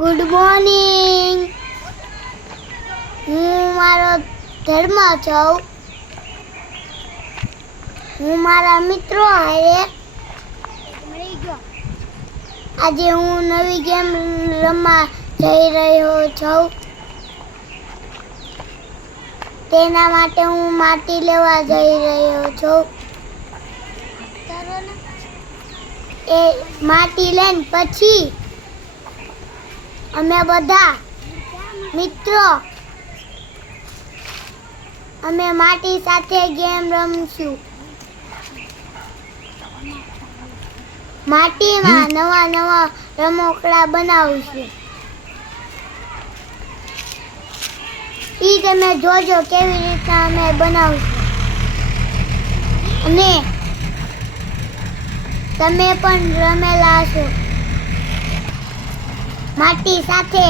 Good morning. હું મારો ધર્મ છું. હું મારા મિત્રો હારે આજે હું નવી ગેમ રમવા જઈ રહ્યો છું. તેના માટે હું માટી લેવા જઈ રહ્યો છું. એ માટી લઈને પછી અમે બધા મિત્રો અમે માટી સાથે ગેમ રમશું. માટીમાં નવા નવા રમકડા બનાવશું. ઈ તમે જોજો કેવી રીતના અમે બનાવશું. અને તમે પણ રમેલા છો માટી સાથે.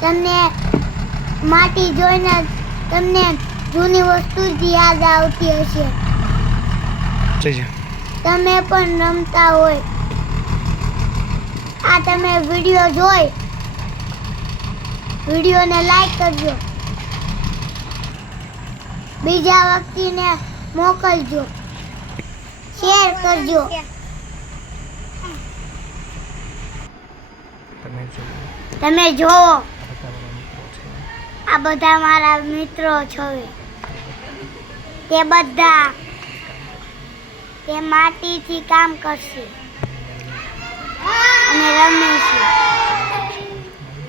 તમને માટી જોઈને તમને જૂની વસ્તુ જ યાદ આવતી હશે. તમે પણ રમતા હોય. આ તમે વિડિયો જોઈ વિડિયોને લાઈક કરજો. બીજા વ્યક્તિને મોકલજો. શેર કરજો. તમે જોવો આ બધા મારા મિત્રો છે. તે બધા તે માટીથી કામ કરશે અને રમીશું.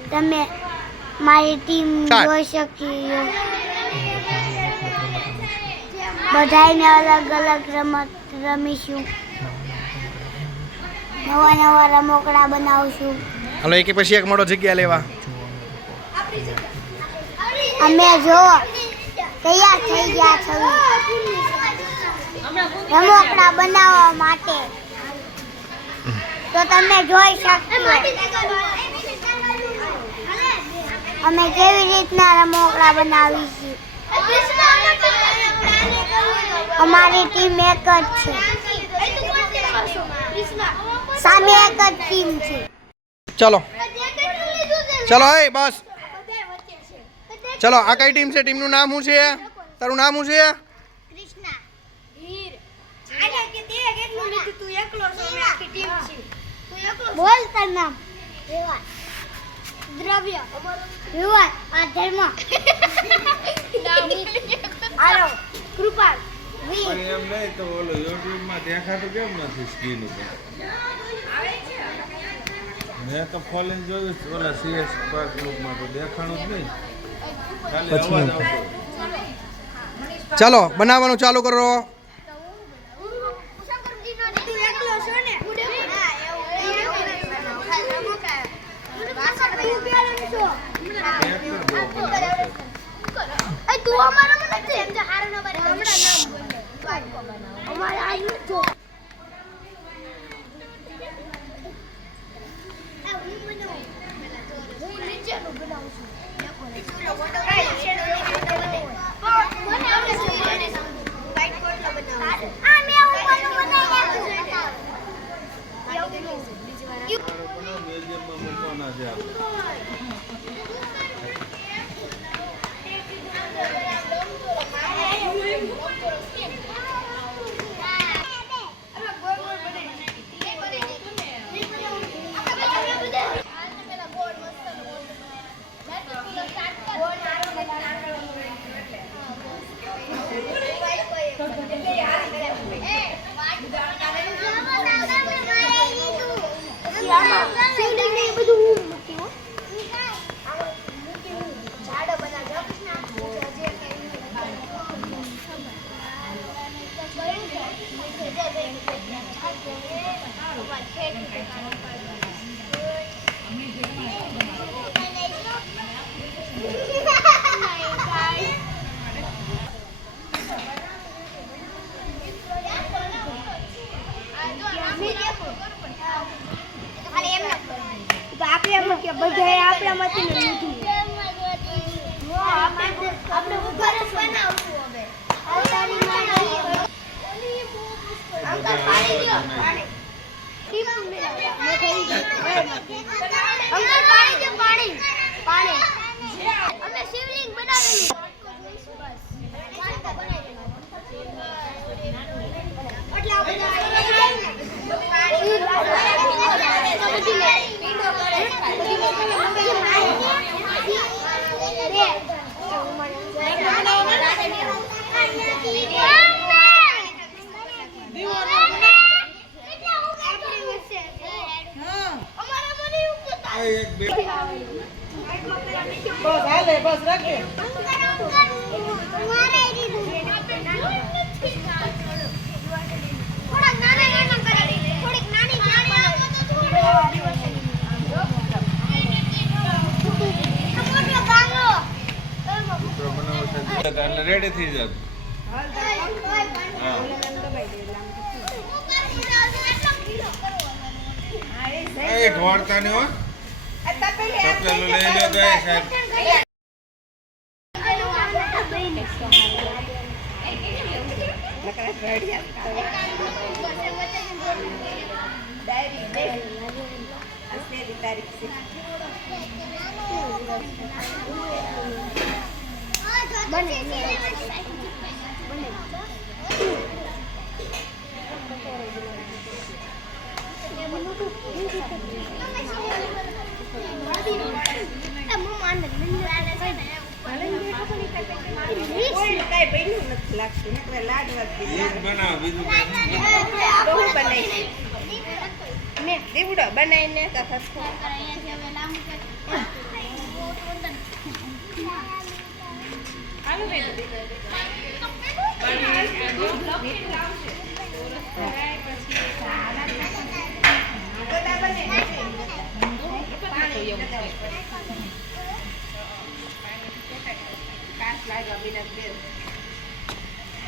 તમે મારી ટીમ જોઈ શકીએ. બધાને અલગ અલગ રમત રમીશું. નવા નવા રમકડા બનાવશું. હાલો એક પછી એક મોટો જગ્યા લેવા. અમે જો તૈયાર થઈ ગયા છે રમકડા બનાવવા માટે. તો તમે જોઈ શકો અમે કેવી રીતના રમકડા બનાવીશું. અમારી ટીમ એક જ છે. સામે એક જ ટીમ છે. ચલો ચલો એ બસ ચલો. આ કઈ ટીમ છે? ટીમનું નામ શું છે? તારું નામ શું છે? કૃષ્ણા. હીર. આને કે તે કેટલું લીધું? તું એકલો છો મે આખી ટીમ છે. તું એકલો બોલ તાર નામ. રેવા. દ્રવ્ય. રેવા. આ ધર્મ. આલો. કૃપાલ. વી. પણ એમ નહીં તો ઓલો YouTube માં દેખાતું કેમ નથી સ્ક્રીન ઉપર? આવે છે. મેં તો ફોલોઈંગ જોયું ઓલા CS પાર્ક ગ્રુપમાં તો દેખાણું જ નહીં. ખાલી અવાજ આવતો. ચાલો બનાવવાનું ચાલુ કરો. તું અમારા મને છે એમ જે હારો ન બને હમણાં નામ અમારે આ યુ જો હું નીચેનું બનાવું છું. મ્યુઝિયમમાં મૂકવાના છે આપણે. બધા આપણામાંથી લીધું. આપણે ઉધાર જ બનાવશું હવે. અંકલ પાણી દો. ટીપું મિલાવ્યા મેં થઈ ગઈ અંકલ પાણી દે પાણી પાણી અમે શિવલિંગ બનાવેલું એટલે બસ રાખે રેડી થઈ જાત. એ ઢોળતા નહીં હો. તપેલું લઈ લો ગાય સાહેબ. દીવડો બનાવીને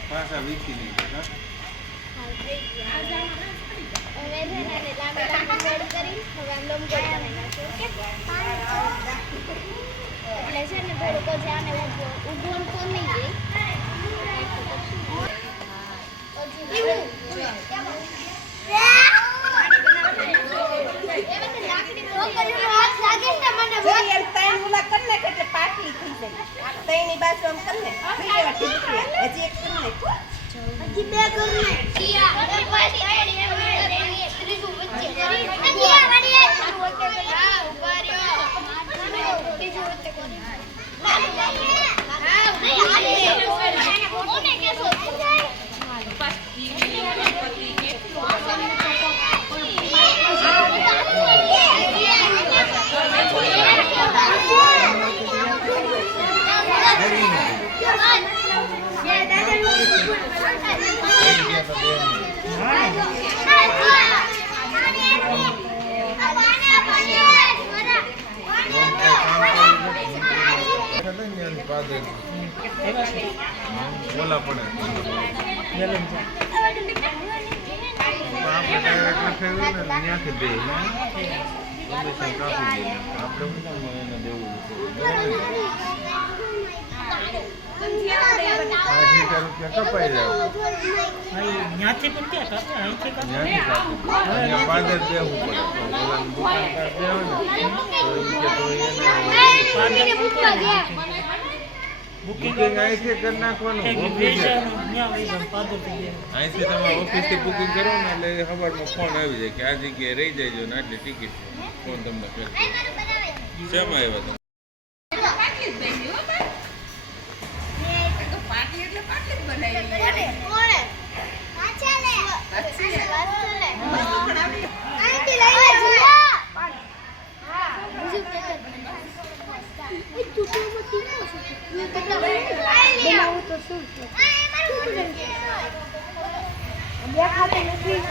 પાછા વીખી નહીં જતા. બોલા પડે ત્યાંથી બે આપણે દેવું કપાઈ જાય ત્યાંથી પણ ક્યાં પાદર દેવું પડે બુકિંગ અહીંથી કરી નાખવાનું. અહીંથી તમે ઓફિસથી બુકિંગ કરો ને એટલે સવારમાં ફોન આવી જાય કે આ જગ્યાએ રહી જાય ને આટલી ટિકિટ ફોન તમને કરી શેમાં આવ્યા તમે? દેખાતું નથી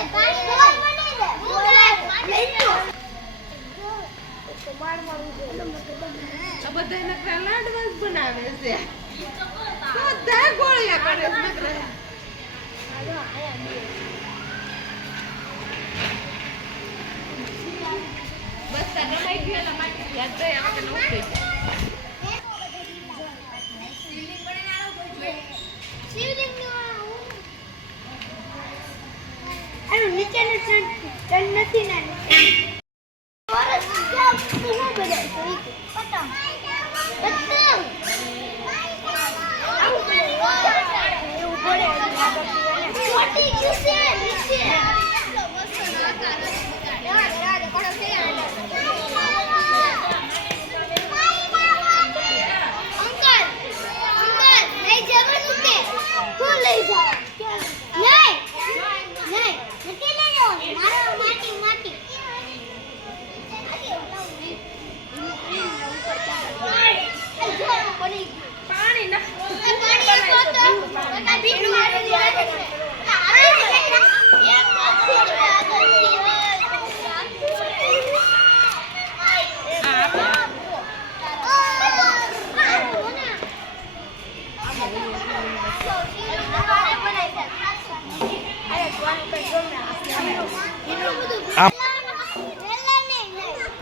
આ બધા નકરા લાડવા જ બનાવે છે બધા ગોળિયા કરે છે નકરા બસ આ રમાઈ ગયેલા માટે યાદ રહે આપણે નવું થઈ જાય નીચેનું ચણ નથી ના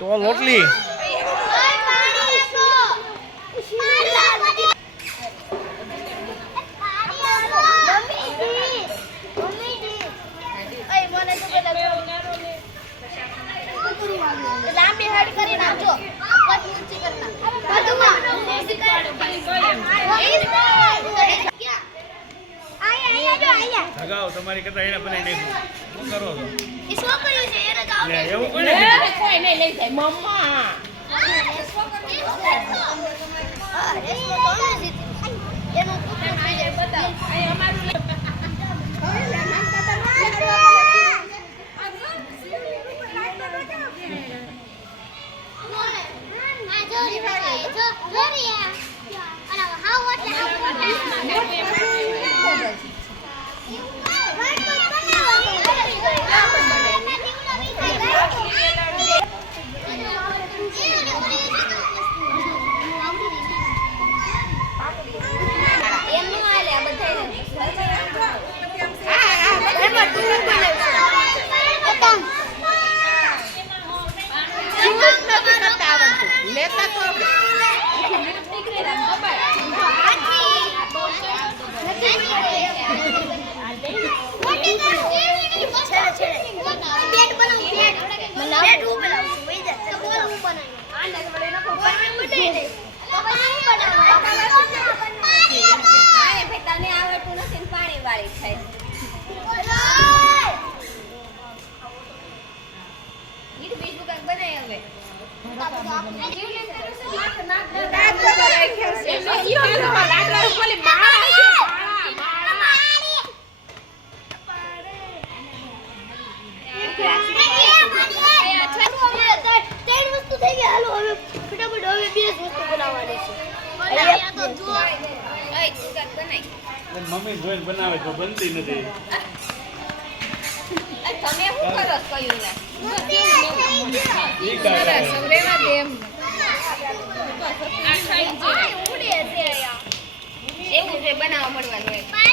તો રોટલી લાંબી હેડ કરી નાખજો પછી ઊંચી કરી નાખ અગાઉ તમારી કરતા એને બનાવી નાખ્યું શું કરો છો એ છોકરીઓ છે એને જ આવડે એવું કોને કોઈ નહીં લઈ જાય મમ્મા એનું કૂતરું થઈ જાય બતાવ લેતા તો તને આવડતું નથી પાણી વાળી થાય બનાય હવે મમ્મી જોઈને બનાવે તો બનતી નથી તમે શું કરો કયું ઈ કાકા એવું છે બનાવવા મળવાનું હોય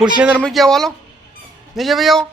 ખુરશી અંદર મૂકી આવો, હાલો નીચે ભાઈ આવો.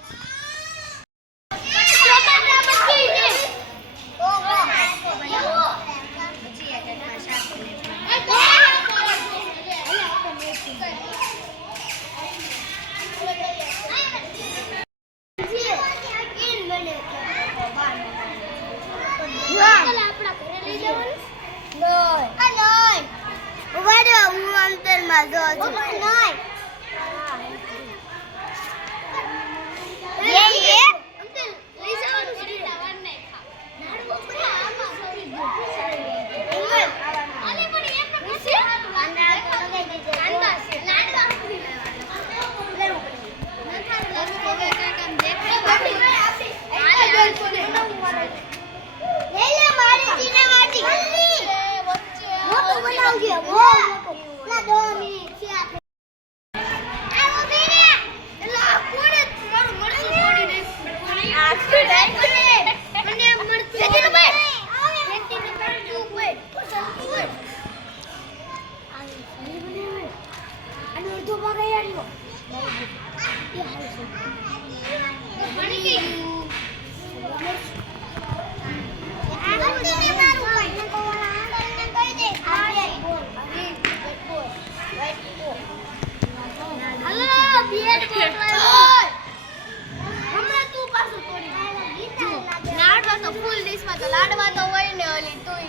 લાડવા તો હોય ને ઓલી તું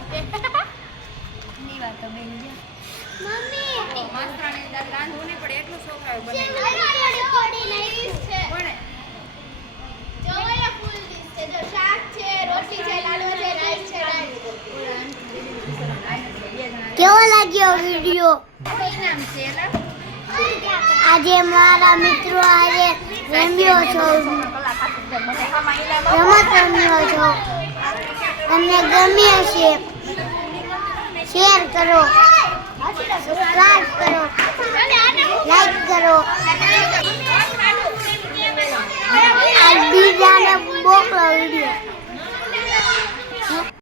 ની વાત તો બેન મમ્મી માસ્તરાને દાદ રાંધવું નહીં પડે એટલું સોખાય બને થોડી નહીં છે બને જો એ ફૂલ ડીશ છે જો શાક છે રોટલી છે લાડવા છે રાઈસ છે કેવો લાગ્યો વિડિયો ઇનામ છે આજે મારા મિત્રો આજે રમ્યો છો રમત રમ્યો છો તમને ગમે હશે શેર કરો સબસ્ક્રાઇબ કરો લાઈક કરો આ બીજાને મોકલો વિડિયો